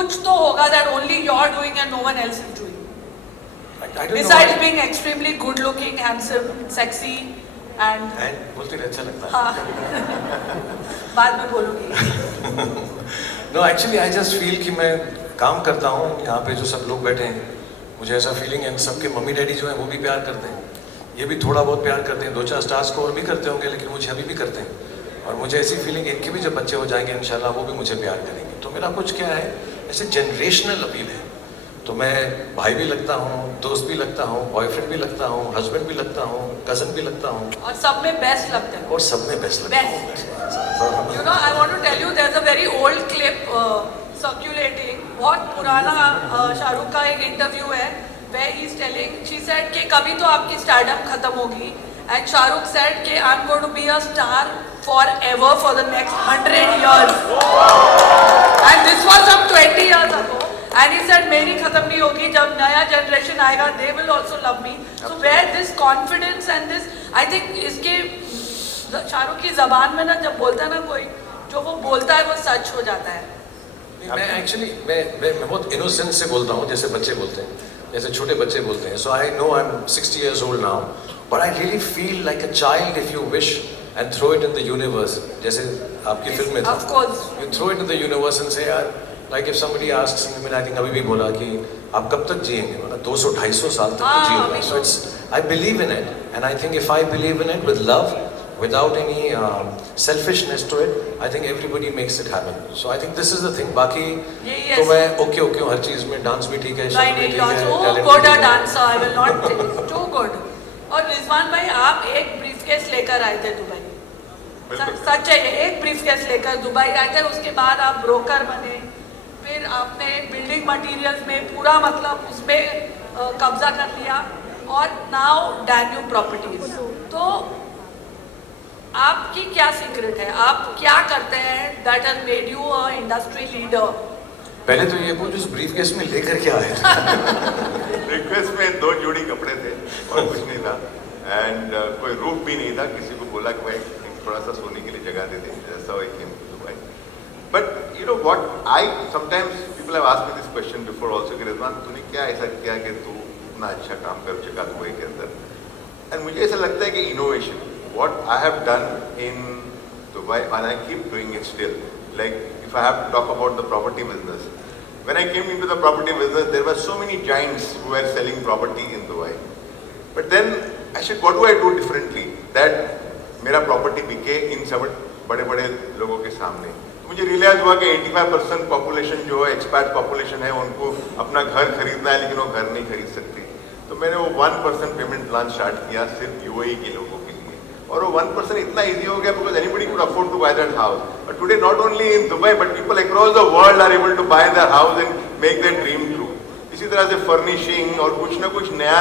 कुछ तो होगा that only you're doing and no one else is doing. I don't Besides know. being extremely good looking, handsome, sexy and बोलते रहे अच्छा लगता है. हाँ बाद में बोलूँगी. No, actually I just feel कि मैं काम करता हूँ यहाँ पे जो सब लोग बैठे हैं, मुझे ऐसा फीलिंग है सबके मम्मी डैडी जो हैं वो भी प्यार करते हैं, ये भी थोड़ा बहुत प्यार करते हैं, 2-4 स्टार्स को और भी करते होंगे लेकिन मुझे अभी भी करते हैं. और मुझे ऐसी फीलिंग है इनके भी जब बच्चे हो जाएंगे इंशाल्लाह वो भी मुझे प्यार करेंगे. तो मेरा कुछ क्या है ऐसे जनरेशनल अपील है. तो मैं भाई भी लगता हूँ, दोस्त भी लगता हूँ, बॉयफ्रेंड भी लगता हूँ, हस्बैंड भी लगता हूँ, कजन भी लगता हूँ और सब में बेस्ट लगता है. और सब में बेस्ट लगता हूँ. You know, I want to tell you there's a very old clip circulating. बहुत पुराना शाहरुख का एक इंटरव्यू है where he's telling, she said कि कभी तो आपकी स्टारडम खत्म होगी and Shahrukh said कि I'm going to be a star forever for the next 100 years. And this was some 20 years ago. And he said मेरी खत्म नहीं होगी, जब नया जनरेशन आएगा they will also love me. So where this confidence and this, I think इसके शाहरुख की जबान में ना जब बोलता है ना कोई, जो वो बोलता है वो सच हो जाता है. मैं एक्चुअली मैं बहुत इनोसेंस से बोलता हूँ जैसे बच्चे बोलते हैं, जैसे छोटे बच्चे बोलते हैं. So I know I am 60 years old now, but I really feel like a child if you wish and throw it in the universe. जैसे आपकी फिल्म में था. Of course. You throw it in the universe and say यार, like if somebody asks me, I think अभी भी बोला कि आप कब तक जिएंगे, मतलब 200-250 साल तक तो जिएंगे. So it's, I believe in it, and I think if I believe in it with love, without any selfishness to it, I think everybody makes it happen. So I think this is the thing. बाकी तो मैं okay हूँ हर चीज़ में. Dance भी ठीक है, नहीं नहीं, you're too good a dancer. I will not say it's too good. और रिजवान भाई आप एक ब्रीफकेस लेकर आए थे दुबई. सच है, एक ब्रीफकेस लेकर दुबई आए थे. उसके बाद आप ब्रोकर बने, फिर आपने बिल्डिंग मटेरियल्स में पूरा मतलब उसमें कब्जा कर लिया और नाउ डैन्यूब प्रॉपर्टीज. तो आपकी क्या सीक्रेट है, आप क्या करते हैं that has made you a industry leader? पहले तो ये पूछ उस ब्रीफकेस में लेकर क्या आए थे? ब्रीफकेस में 2 जोड़ी कपड़े थे और कुछ नहीं था. एंड कोई रूप भी नहीं था. किसी को बोला कि भाई एक थोड़ा सा सोने के लिए जगह दे दे. ऐसा एक Dubai. But you know what, I sometimes people have asked me this question before also कि रिजवान तूने क्या ऐसा किया कि तू इतना अच्छा काम कर चुका दुबई के अंदर. एंड मुझे ऐसा लगता है कि innovation, what I have done in Dubai, and I keep doing it still. Like if I have to talk about the property business, when I came into the property business, there were so many giants who were selling property in Dubai. But then I said, what do I do differently that मेरा property बिके इन सब बड़े-बड़े लोगों के सामने. मुझे realise हुआ कि 85% पॉपुलेशन जो है एक्सपैट पॉपुलेशन है, उनको अपना घर खरीदना है लेकिन वो घर नहीं खरीद सकते. तो मैंने वो 1% पेमेंट प्लान स्टार्ट किया सिर्फ यूएई के लोगों के लिए. और वो 1% इतना इजी हो गया because anybody could afford to buy that house. But today not only in Dubai but people across the world are able to buy their house and make their dream true. इसी तरह से furnishing और कुछ ना कुछ नया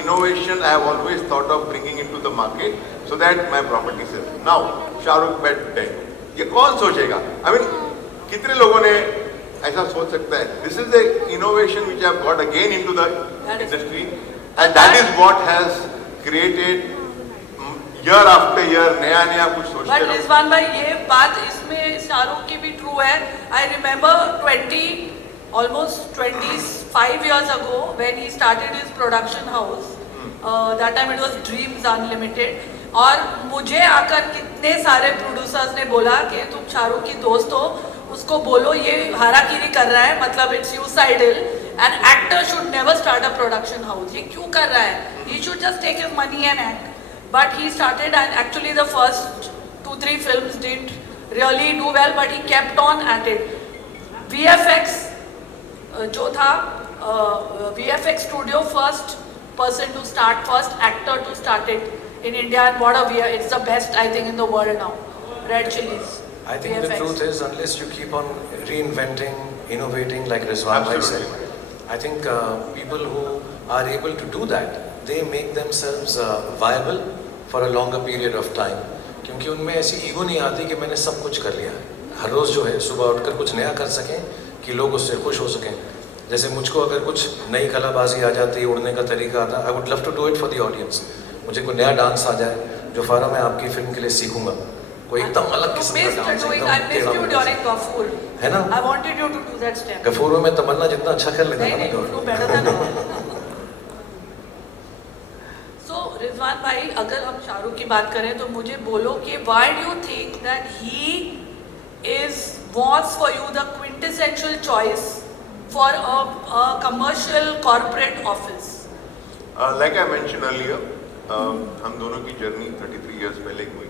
innovation I have always thought of bringing into the market so that my property sells. Now Shahrukh बेट डेड, ये कौन सोचेगा? I mean कितने लोगों ने ऐसा सोच सकता है? This is the innovation which I have got again into the industry, and that is what has created year after year नया कुछ सोचते हैं. बट रिजवान भाई ये बात इसमें शाहरुख की भी ट्रू है. I remember almost 25 years ago when he started his production house. That time it was Dreams Unlimited. और मुझे आकर कितने सारे प्रोड्यूसर्स ने बोला कि तुम शाहरुख की दोस्त हो, उसको बोलो ये हाराकीरी कर रहा है, मतलब it's suicidal. An actor should never start a production house. ये क्यों कर रहा है? He should just take his money and act. But he started, and actually the first 2-3 films didn't really do well, but he kept on at it. VFX जो था, VFX studio first person to start, first actor to start it in India, and what a VFX, it's the best I think in the world now. Red Chillies. I think VFX. The truth is, unless you keep on reinventing, innovating like Rizwan bhai said, I think people who are able to do that, they make themselves viable for a longer period of time. क्योंकि उनमें ऐसी ego नहीं आती कि मैंने सब कुछ कर लिया. हर रोज़ जो है सुबह उठकर कुछ नया कर सकें कि लोग उससे खुश हो सकें. जैसे मुझको अगर कुछ नई कलाबाजी आ जाती, उड़ने का तरीका आता, I would love to do it for the audience. मुझे कोई नया डांस आ जाए जो फारा मैं आपकी फिल्म के लिए सीखूंगा, कोई एकदम अलग You किस्म का missed डांस doing. एकदम I missed टेढ़ा you मेढ़ा during Gafur. है ना? I wanted you to do that step. Ghafoor में तमन्ना जितना अच्छा कर लेता नहीं था ना नहीं, you do better than her. So Rizwan भाई, अगर हम शाहरुख की बात करें तो मुझे बोलो कि why do you think that he was for you the quintessential choice for a commercial corporate office? Like I mentioned earlier, हम दोनों की जर्नी 33 इयर्स पहले हुई.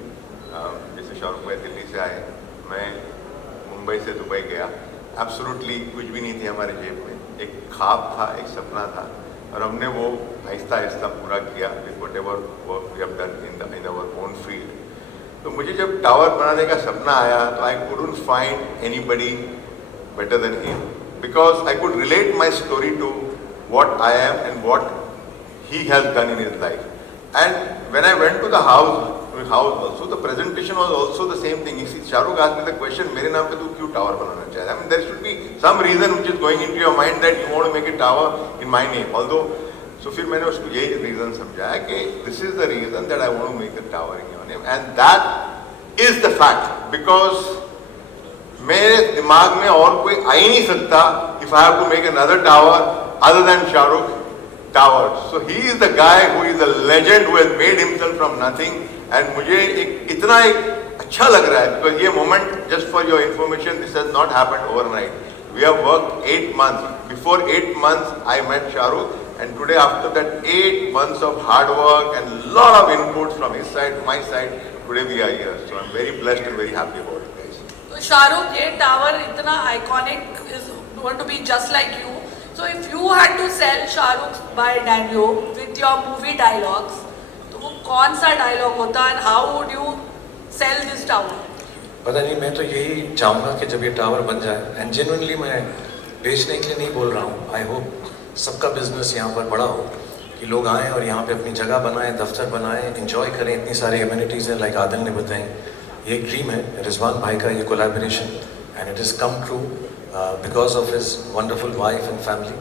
जैसे शाहरुख भाई दिल्ली से आए, मैं मुंबई से दुबई गया. एब्सोल्युटली कुछ भी नहीं थी हमारे जेब में. एक ख्वाब था, एक सपना था, और हमने वो आहिस्ता आहिस्ता पूरा किया with whatever work we have done in our own field. तो मुझे जब टावर बनाने का सपना आया तो I couldn't find anybody better than him, because I could relate my story to what I am and what he has done in his life. And when I went to the house also, the presentation was also the same thing. You see, Shahrukh asked me the question, मेरे नाम पे तू क्यों tower बनाना चाहता है? I mean, there should be some reason which is going into your mind that you want to make a tower in my name. Although, so फिर मैंने उसको यही reason समझाया कि this is the reason that I want to make the tower in your name, and that is the fact, because मेरे दिमाग में और कोई आ ही नहीं सकता if I have to make another tower other than Shahrukh Towers. So he is the guy who is a legend who has made himself from nothing. And मुझे इतना अच्छा लग रहा है because ये moment, just for your information, this has not happened overnight. We have worked 8 months. Before 8 months, I met Shahrukh, and today after that 8 months of hard work and lot of inputs from his side, my side, today we are here. So I'm very blessed and very happy about it, guys. तो शाहरुख, ये tower इतना iconic is going to be just like you. So if you had to sell Shahrukh by Daniel with your movie dialogues, तो वो कौन सा dialogue होता and how would you sell this tower? पता नहीं, मैं तो यही चाहूँगा कि जब ये टावर बन जाए, एंड जेन्युइनली मैं बेचने के लिए नहीं बोल रहा हूँ. आई होप सबका बिजनेस यहाँ पर बड़ा हो, कि लोग आएँ और यहाँ पे अपनी जगह बनाएं, दफ्तर बनाएं, एंजॉय करें. इतनी सारी एमिनिटीज़ हैं, लाइक आदिल ने बताएं. ये एक ड्रीम है रिजवान भाई का, ये collaboration, and it is come true because of his wonderful wife and family.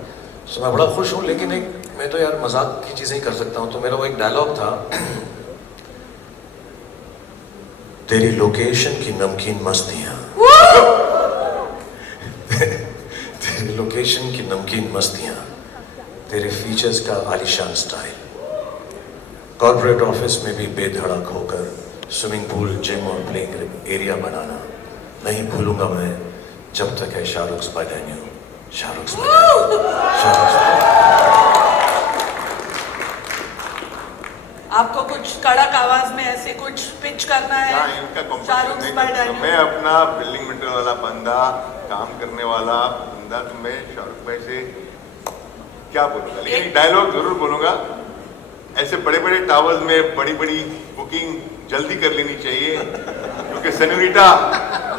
So मैं बड़ा खुश हूँ. लेकिन एक मैं तो यार मजाक की चीज़ें ही कर सकता हूँ. तो मेरा वो एक डायलॉग था, तेरी लोकेशन की नमकीन मस्तियाँ, तेरी लोकेशन की नमकीन मस्तियाँ, तेरे फीचर्स का आलीशान स्टाइल, कॉर्पोरेट ऑफिस में भी बेधड़क होकर स्विमिंग पूल, जिम और प्लेइंग एरिया बनाना नहीं भूलूंगा मैं जब तक है शाहरुख बाय डैनियल. शाहरुख आपको कुछ कड़क आवाज में ऐसे कुछ पिच करना है? हाँ, इनका शाहरुख competition by नहीं करता. Daniel. मैं अपना बिल्डिंग मटेरियल वाला बंदा, काम करने वाला बंदा, तो मैं शाहरुख भाई से क्या बोलूँगा, लेकिन डायलॉग जरूर बोलूँगा. ऐसे बड़े बड़े टावर्स में बड़ी बड़ी बुकिंग जल्दी कर लेनी चाहिए, क्योंकि सेन्योरिटा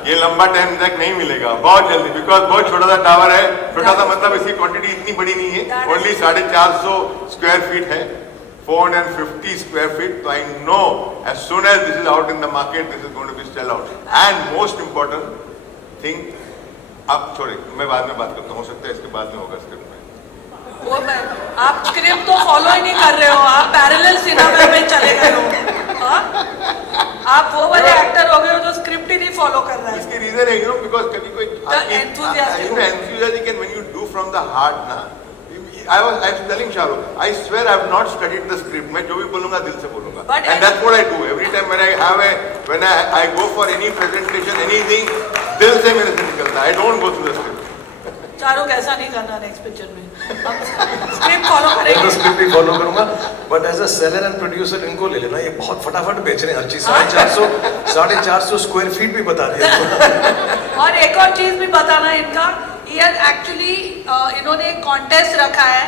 ये लंबा टाइम तक नहीं मिलेगा, बहुत जल्दी, बिकॉज बहुत छोटा सा टावर है. छोटा सा मतलब इसकी क्वांटिटी इतनी बड़ी नहीं है, ओनली 450 स्क्वायर फीट है, 450 square feet. So I know as soon as this is out in the market, this is going to be sell out. And most important thing, आप छोड़े, मैं बाद में बात करता हूँ, हो सकता है इसके बाद में होगा स्क्रिप्ट में. वो मैं, आप स्क्रिप्ट तो फॉलो ही नहीं कर रहे हो, आप पैरेलल सिनेमा में चले गए हो. हाँ? आप वो वाले एक्टर हो गए हो जो स्क्रिप्ट ही नहीं फॉलो कर रहे हैं. इसकी रीजन है, because कभी कोई enthusiastic when you do from the heart ना. I was telling Shahrukh, I swear I have not studied the script. मैं जो भी बोलूँगा दिल से बोलूँगा. And that's what I do every time when I go for any presentation, anything, दिल से मेरे से निकलता है. I don't go through the script. Shahrukh, ऐसा नहीं करना नेक्स्ट पिक्चर में. स्क्रिप्ट फॉलो मैं करेंगे. तो स्क्रिप्ट ही फॉलो करूंगा, but as a seller and producer इनको ले लेना, ये बहुत फटाफट बेच रहे हैं हर चीज. 450 स्क्वायर फीट भी बता दिया. और एक और चीज भी बताना इनका, ये एक्चुअली इन्होंने एक कॉन्टेस्ट रखा है.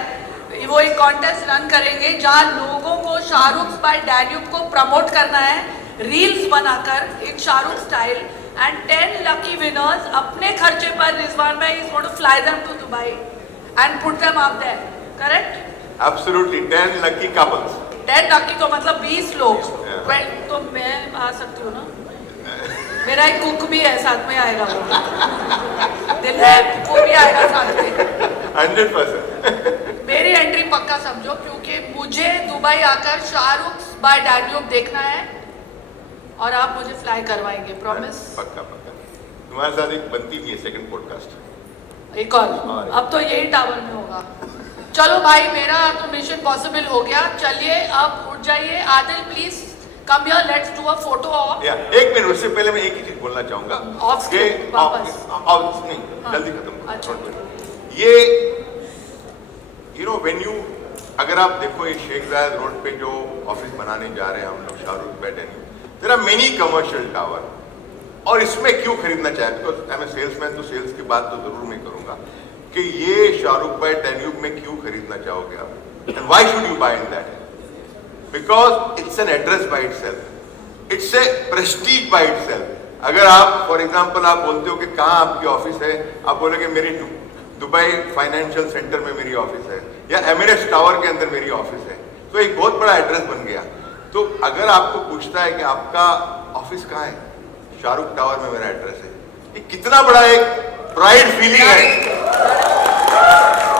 वो एक कॉन्टेस्ट रन करेंगे जहाँ लोगों को शाहरुख बाय डैन्यूब को प्रमोट करना है, रील्स बनाकर एक Shahrukh style, and 10 lucky winners अपने खर्चे पर रिजवान भाई is going to fly them to Dubai and put them up there. Correct? Absolutely, 10 lucky couples. 10 lucky तो मतलब 20 लोग. Yeah. तो मैं आ सकती हूँ ना? मेरा एक कुक भी है, साथ में आएगा वो. दिलीप को भी आएगा साथ में. 100%. मेरी एंट्री पक्का समझो, क्योंकि मुझे दुबई आकर शाहरुख बाय डैन्यूब देखना है. और आप मुझे फ्लाई करवाएंगे, प्रॉमिस? पक्का पक्का। तुम्हारे साथ एक बनती भी है सेकंड पॉडकास्ट। एक और, अब तो यही टावर में होगा। चलो भाई, मेरा तो मिशन पॉसिबल हो गया। चलिए अब उठ जाइए। Adil please come here, let's do a photo of. या एक मिनट, उससे पहले मैं एक ही चीज बोलना चाहूंगा Off script, वापस। नहीं, हाँ। जल्दी खत्म अच्छा। ये व्हेन यू, अगर आप देखो ये शेख जायद रोड पे जो ऑफिस बनाने जा रहे हैं हम लोग, शाहरुख बैठे, there are many commercial tower, और इसमें क्यों खरीदना चाहे, बिकॉज आई एम सेल्समैन, तो सेल्स की बात तो जरूर मैं करूंगा कि ये शाहरुख भाई टेन्यूब में क्यों खरीदना चाहोगे आप, and why should you buy in that? Because it's an address by itself, it's a prestige by itself. अगर आप फॉर एग्जांपल आप बोलते हो कि कहाँ आपकी ऑफिस है, आप बोलोगे मेरी दुबई फाइनेंशियल सेंटर में मेरी ऑफिस है, या एमिरेट्स टावर के अंदर मेरी ऑफिस है, तो एक बहुत बड़ा एड्रेस बन गया। तो अगर आपको पूछता है कि आपका ऑफिस कहाँ है, शाहरुख टावर में मेरा एड्रेस है, ये कितना बड़ा एक प्राइड फीलिंग है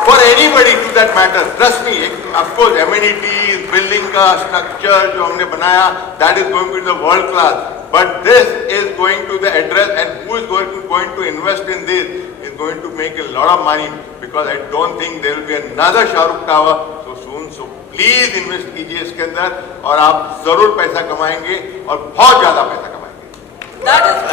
for anybody to that matter. Trust me, of course amenities, building का स्ट्रक्चर जो हमने बनाया, that is going to the world class, but this is going to the address, and who is going to invest in this is going to make a lot of money, because I don't think there will be another Shahrukh Tower so soon. So please invest कीजिए इसके अंदर, और आप जरूर पैसा कमाएंगे, और बहुत ज्यादा पैसा कमाएंगे। That is